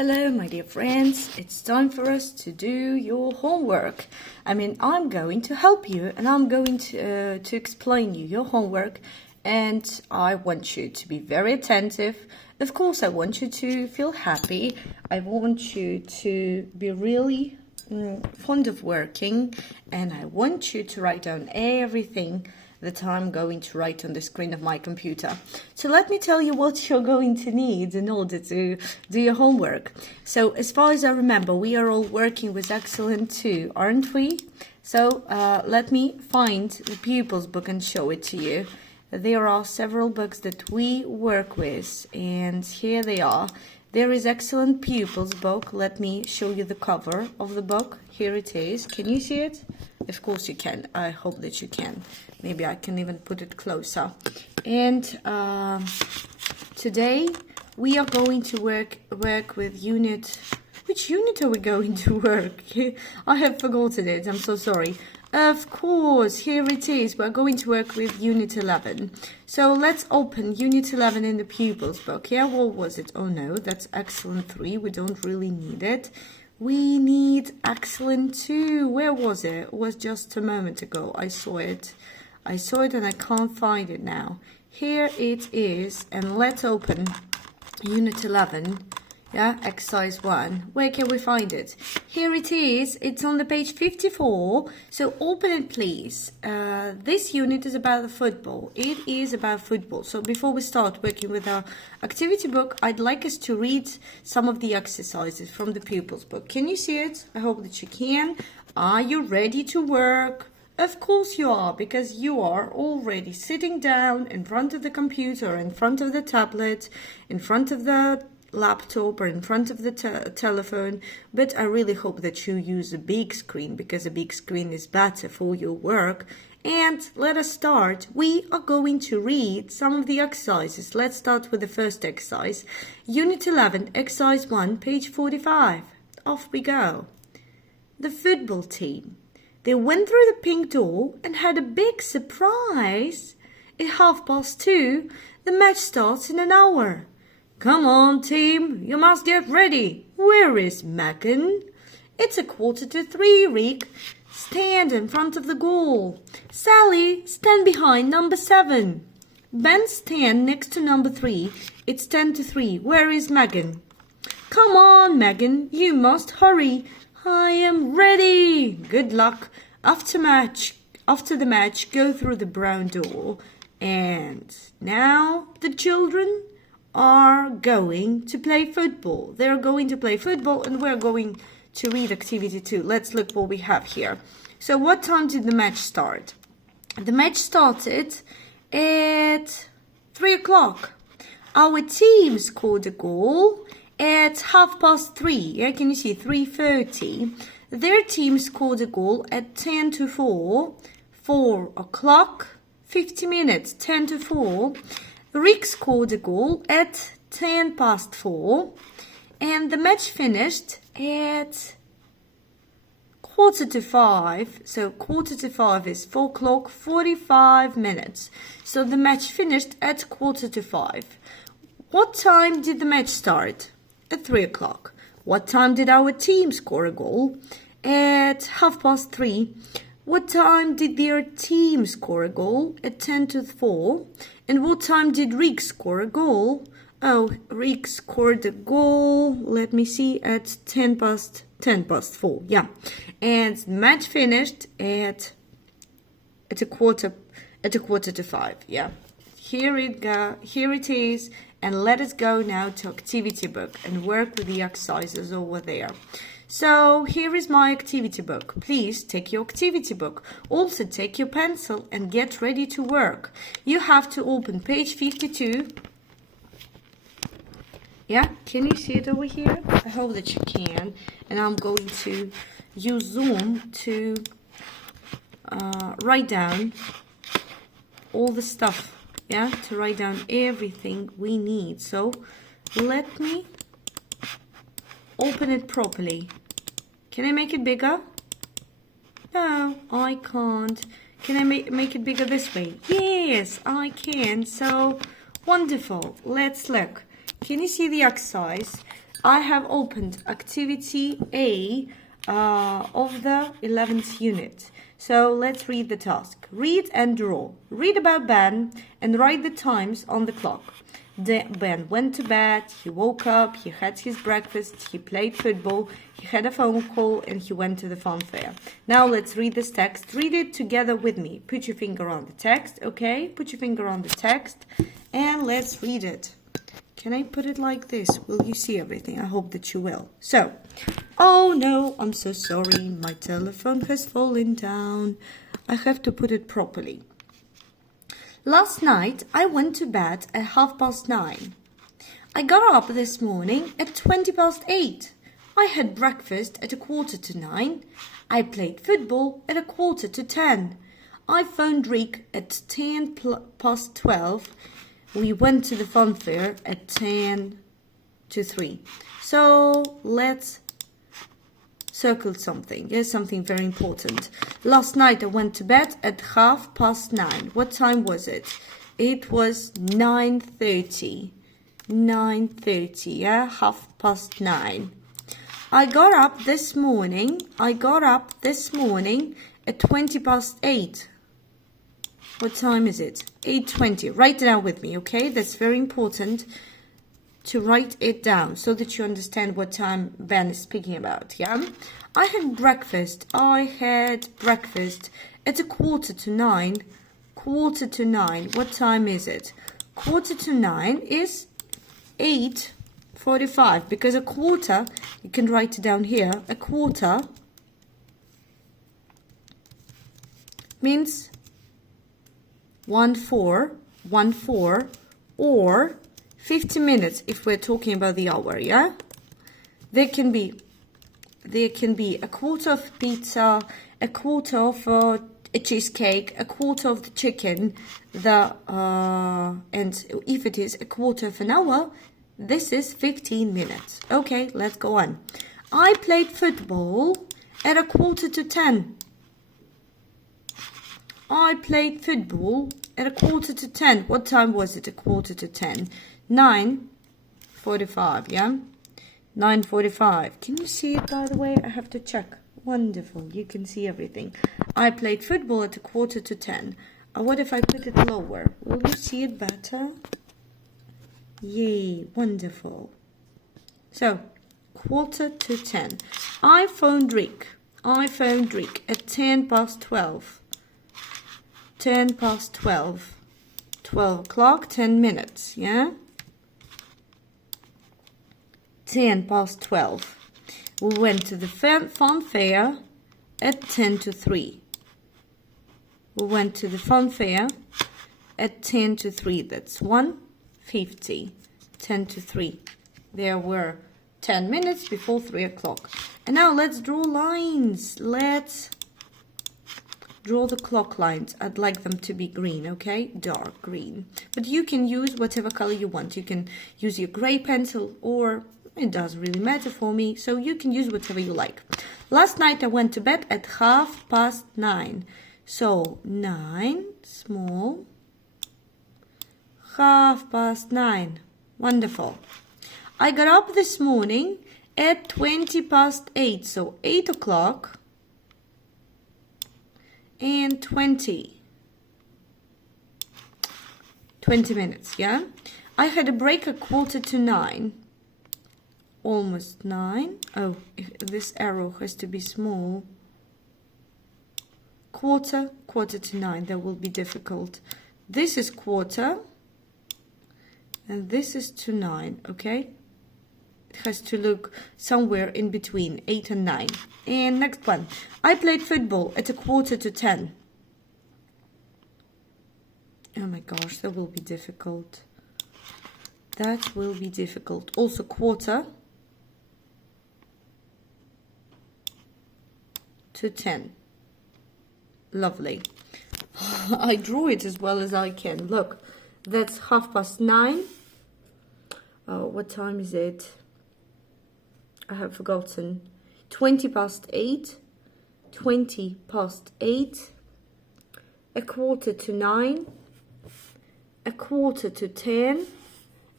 Hello, my dear friends. It's time for us to do your homework. I'm going to help you and I'm going to explain you your homework. And I want you to be very attentive. Of course, I want you to feel happy. I want you to be really fond of working. And I want you to write down everything that I'm going to write on the screen of my computer. So let me tell you what you're going to need in order to do your homework. So as far as I remember, we are all working with Excellent 2, aren't we? So let me find the pupils book and show it to you. There are several books that we work with, and here they are. There is Excellent Pupils book. Let me show you the cover of the book. Here it is. Can you see it? Of course you can. I hope that you can. Maybe I can even put it closer. And today we are going to work with unit. Which unit are we going to work? I have forgotten it. I'm so sorry. Of course, here it is. We're going to work with Unit 11. So let's open Unit 11 in the Pupils book. Yeah, what was it? Oh no, that's Excellent 3. We don't really need it. We need Excellent 2. Where was it? It was just a moment ago. I saw it and I can't find it now. Here it is, and let's open Unit 11. Yeah, exercise 1. Where can we find it? Here it is. It's on the page 54. So open it, please. This unit is about the football. It is about football. So before we start working with our activity book, I'd like us to read some of the exercises from the pupils book. Can you see it? I hope that you can. Are you ready to work? Of course you are, because you are already sitting down in front of the computer, in front of the tablet, in front of the laptop or in front of the telephone. But I really hope that you use a big screen, because a big screen is better for your work. And let us start. We are going to read some of the exercises. Let's start with the first exercise. Unit 11, exercise 1, page 45. Off we go. The football team. They went through the pink door and had a big surprise. At 2:30, the match starts in an hour. Come on, team, you must get ready. Where is Megan? It's 2:45, Rick. Stand in front of the goal. Sally, stand behind number 7. Ben, stand next to number 3. It's 2:50. Where is Megan? Come on, Megan, you must hurry. I am ready. Good luck. After the match, go through the brown door. And now the children are going to play football. They're going to play football, and we're going to read activity 2. Let's look what we have here. So what time did the match start? The match started at 3 o'clock. Our team scored a goal at 3:30. Yeah, can you see? 3:30. Their team scored a goal at 4:10. 4 o'clock, 50 minutes, 4:10. Rick scored a goal at 4:10. And the match finished at 4:45. So 4:45 is 4 o'clock, 45 minutes. So the match finished at 4:45. What time did the match start? At 3 o'clock. What time did our team score a goal? At 3:30. What time did their team score a goal? At 4:10. And what time did Rick score a goal? Oh, Rick scored a goal, let me see, at 4:10. Yeah. And the match finished at 4:45. Yeah. Here it is. And let us go now to activity book and work with the exercises over there. So here is my activity book. Please take your activity book. Also take your pencil and get ready to work. You have to open page 52. Yeah, can you see it over here? I hope that you can. And I'm going to use Zoom to write down all the stuff. Yeah, to write down everything we need. So let me open it properly. Can I make it bigger? No, I can't. Can I make it bigger this way? Yes, I can. So wonderful. Let's look. Can you see the exercise? I have opened activity A of the 11th unit. So let's read the task. Read and draw. Read about Ben and write the times on the clock. Ben went to bed, he woke up, he had his breakfast, he played football, he had a phone call, and he went to the fun fair. Now let's read this text. Read it together with me. Put your finger on the text, okay? Put your finger on the text, and let's read it. Can I put it like this? Will you see everything? I hope that you will. So, oh no, I'm so sorry. My telephone has fallen down. I have to put it properly. Last night, I went to bed at 9:30. I got up this morning at 8:20. I had breakfast at 9:15. I played football at 9:45. I phoned Rick at 12:10. We went to the fun fair at 2:50. So let's circle something. Here's something very important. Last night I went to bed at 9:30. What time was it? It was 9:30. 9:30, yeah? 9:30. I got up this morning at 8:20. What time is it? 8:20. Write it down with me, okay? That's very important to write it down so that you understand what time Ben is speaking about, yeah? I had breakfast at 9:15. 9:15. What time is it? 9:15 is 8:45, because a quarter, you can write it down here, a quarter means 1/4, or 50 minutes if we're talking about the hour, yeah? There can be a quarter of pizza, a quarter of a cheesecake, a quarter of the chicken, and if it is a quarter of an hour, this is 15 minutes. Okay, let's go on. I played football at 9:45. I played football at 9:45. What time was it? 9:45. 9:45, yeah? 9:45. Can you see it, by the way? I have to check. Wonderful. You can see everything. I played football at 9:45. What if I put it lower? Will you see it better? Yay. Wonderful. So, 9:45. I phoned Rick at 12:10. 12:10. 12 o'clock, 10 minutes, yeah? 12:10. We went to the fun fair at 2:50. We went to the fun fair at 2:50. That's 1:50. 2:50. There were 10 minutes before 3 o'clock. And now let's draw lines. Let's draw the clock lines. I'd like them to be green, okay? Dark green. But you can use whatever color you want. You can use your gray pencil, or it doesn't really matter for me. So you can use whatever you like. Last night I went to bed at 9:30. So 9, small, 9:30. Wonderful. I got up this morning at 8:20. So 8 o'clock. And 20 minutes, yeah? I had a break at 9:15. Almost 9. Oh, this arrow has to be small. Quarter to 9. That will be difficult. This is quarter. And this is to 9, okay? It has to look somewhere in between 8 and 9. And next one. I played football at 9:45. Oh my gosh, that will be difficult. That will be difficult. Also 9:45. Lovely. I drew it as well as I can. Look, that's 9:30. Oh, what time is it? I have forgotten. 8:20. 8:20. 9:15. 9:10.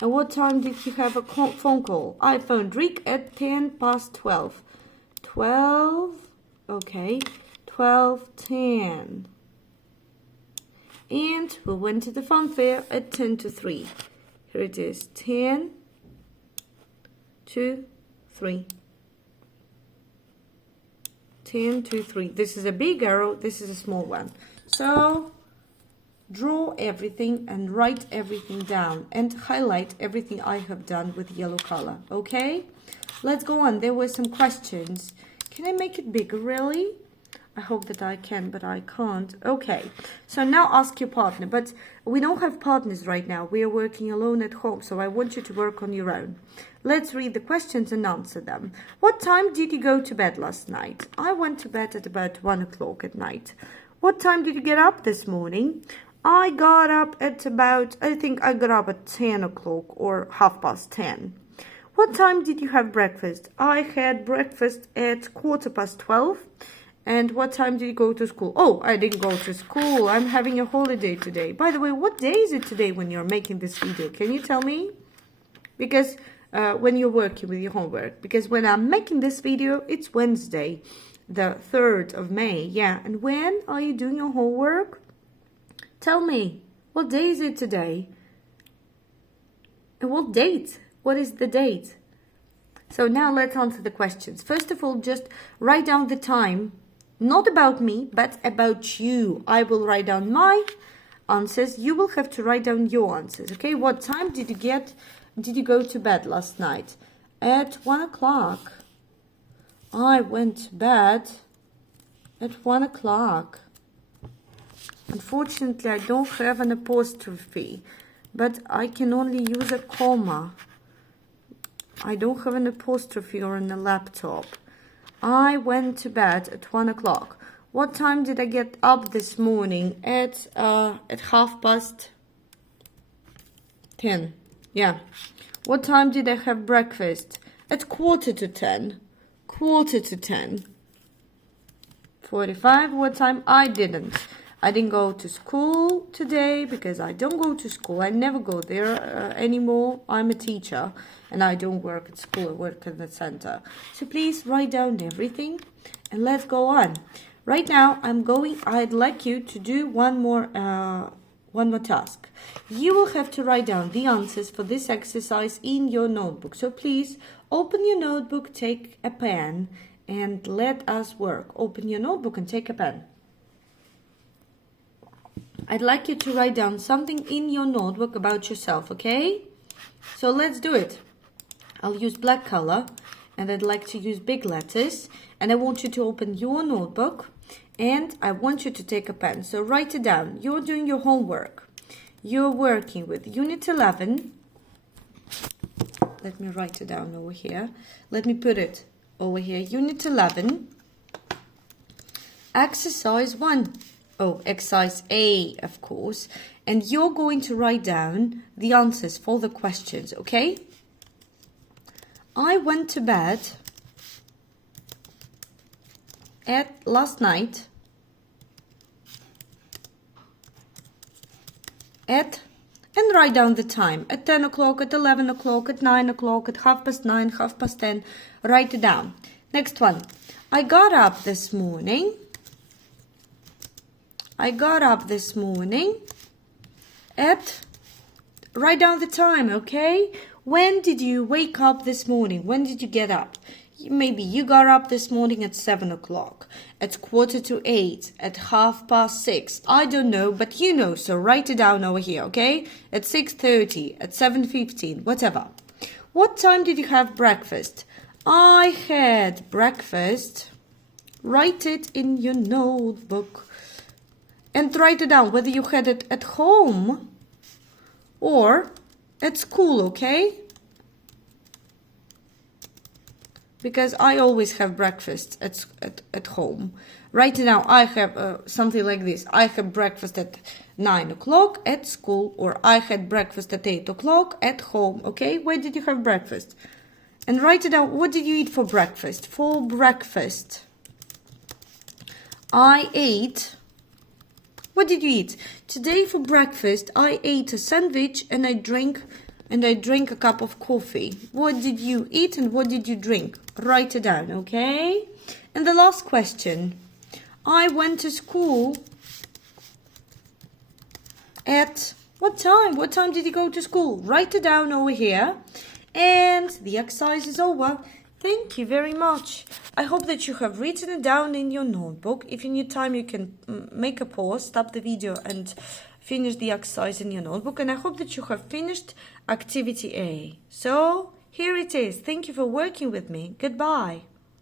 And what time did you have a phone call? I phoned Rick at 12:10. 12, okay, 12:10. And we went to the fun fair at 2:50. Here it is, 10:53. 10:23. This is a big arrow, this is a small one. So draw everything and write everything down and highlight everything I have done with yellow color, okay? Let's go on. There were some questions. Can I make it bigger, really? I hope that I can, but I can't. Okay, so now ask your partner. But we don't have partners right now. We are working alone at home, so I want you to work on your own. Let's read the questions and answer them. What time did you go to bed last night? I went to bed at about 1 o'clock at night. What time did you get up this morning? I got up at about, I think I got up at 10 o'clock or 10:30. What time did you have breakfast? I had breakfast at 12:15. And what time did you go to school? Oh, I didn't go to school. I'm having a holiday today. By the way, what day is it today when you're making this video? Can you tell me? Because when you're working with your homework. Because when I'm making this video, it's Wednesday, the 3rd of May. Yeah, and when are you doing your homework? Tell me, what day is it today? And what date? What is the date? So now let's answer the questions. First of all, just write down the time. Not about me, but about you. I will write down my answers. You will have to write down your answers, okay? What time did you go to bed last night? At 1 o'clock. I went to bed at 1 o'clock. Unfortunately, I don't have an apostrophe, but I can only use a comma. I don't have an apostrophe or on a laptop. I went to bed at 1 o'clock. What time did I get up this morning? At 10:30. Yeah. What time did I have breakfast? At 10:15. 10:15. 45. What time? I didn't go to school today because I don't go to school. I never go there anymore. I'm a teacher and I don't work at school. I work at the center. So please write down everything and let's go on. Right now, I'd like you to do one more task. You will have to write down the answers for this exercise in your notebook. So please open your notebook, take a pen and let us work. Open your notebook and take a pen. I'd like you to write down something in your notebook about yourself, okay? So let's do it. I'll use black color and I'd like to use big letters and I want you to open your notebook and I want you to take a pen. So write it down. You're doing your homework. You're working with Unit 11. Let me write it down over here. Let me put it over here. Unit 11. Exercise 1. Oh, exercise A, of course. And you're going to write down the answers for the questions, okay? I went to bed last night and write down the time. At 10 o'clock, at 11 o'clock, at 9 o'clock, at 9:30, 10:30. Write it down. Next one. I got up this morning. Write down the time, okay? When did you wake up this morning? When did you get up? Maybe you got up this morning at 7 o'clock, at 7:45, at 6:30. I don't know, but you know, so write it down over here, okay? At 6:30, at 7:15, whatever. What time did you have breakfast? I had breakfast. Write it in your notebook. And write it down, whether you had it at home or at school, okay? Because I always have breakfast at home. Write it down. I have something like this. I have breakfast at 9 o'clock at school, or I had breakfast at 8 o'clock at home, okay? Where did you have breakfast? And write it down. What did you eat for breakfast? For breakfast, I ate... What did you eat? Today for breakfast, I ate a sandwich and I drank and I drank a cup of coffee. What did you eat and what did you drink? Write it down, okay? And the last question. I went to school at what time? What time did you go to school? Write it down over here. And the exercise is over. Thank you very much. I hope that you have written it down in your notebook. If you need time, you can make a pause, stop the video and finish the exercise in your notebook. And I hope that you have finished activity A. So here it is. Thank you for working with me. Goodbye.